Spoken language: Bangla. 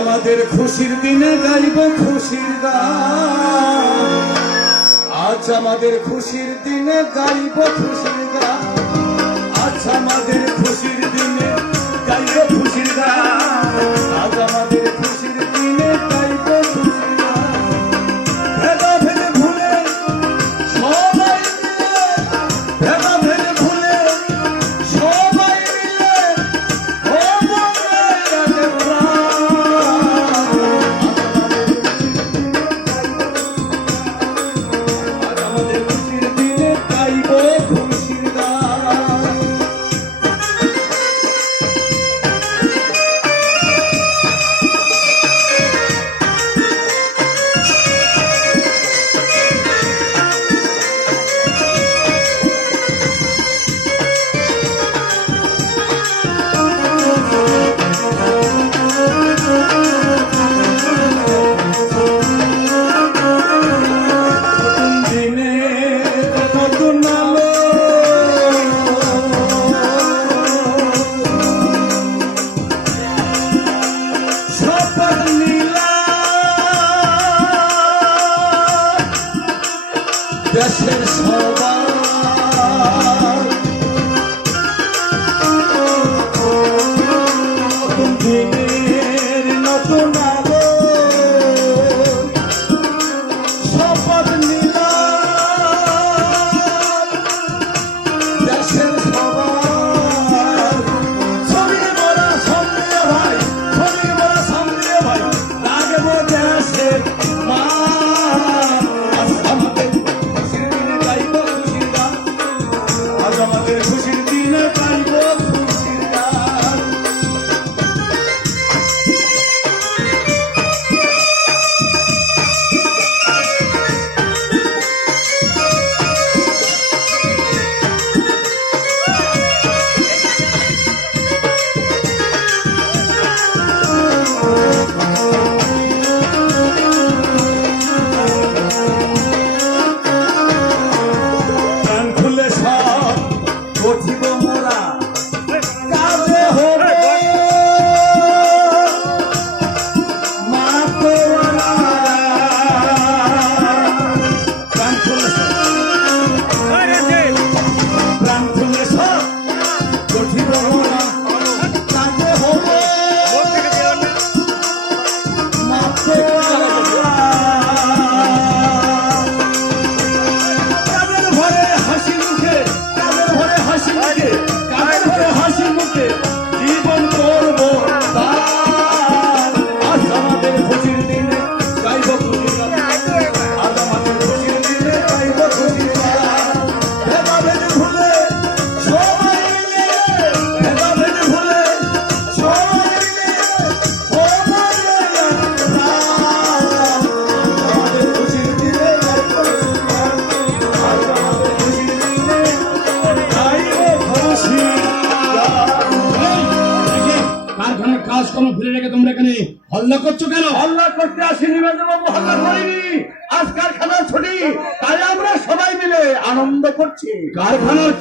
আমাদের খুশির দিনে গাইব খুশির গান, আজ আমাদের খুশির দিনে গাইব খুশির গান, আজ আমাদের খুশির দিনে গাইব খুশির গান, আজ আমাদের খুশির দিনে গাইব খুশির গান। ভেদাভেদ ভুলে সবাই মিলে, ভেদাভেদ ভুলে সবাই মিলে ও মনের প্রাণ। আজ আমাদের খুশির দিনে গাইব খুশির গান। দেশের সবাই নতুন দিনের নতুন আলো শপথ নিলাম, দেশের সবাই ছবি মোরা সামনে ভাই, ছবি মোরা সামনে ভাই, রাখবো দেশের মা। আমাদের খুশির দিনে গাইব খুশির গান। প্রাণ খুলে সব গঠিব মোরা, কাজে হবে মা তোরা। প্রাণ খুলে প্রাণ খুলে সব গঠিব মোরা, কাজে হবে মা তোরা। কাদের ভরে হাসি মুখে, কাদের ভরে হাসি মুখে, কাদের ভরে হাসি মুখে জীবন করবো দান। আজ আমাদের খুশির দিনে গাইব খুশির গান, আজ আমাদের খুশির দিনে গাইব খুশির গান। ভেদাভেদ ভুলে সবাই মিলে, ভেদাভেদ ভুলে সবাই মিলে ও মনের প্রাণ। আমাদের খুশির দিনে গাইব খুশির গান, আজ আমাদের খুশির দিনে গাইব খুশির গান। কারখানার কাজকর্ম ফেলে রেখে তোমরা এখানে হল্লা করছো কেন? হল্লা করতে আসিনি বাবু, হল্লা করিনি। আজ কারখানার ছুটি, তাই আমরা সবাই মিলে আনন্দ করছি। কারখানার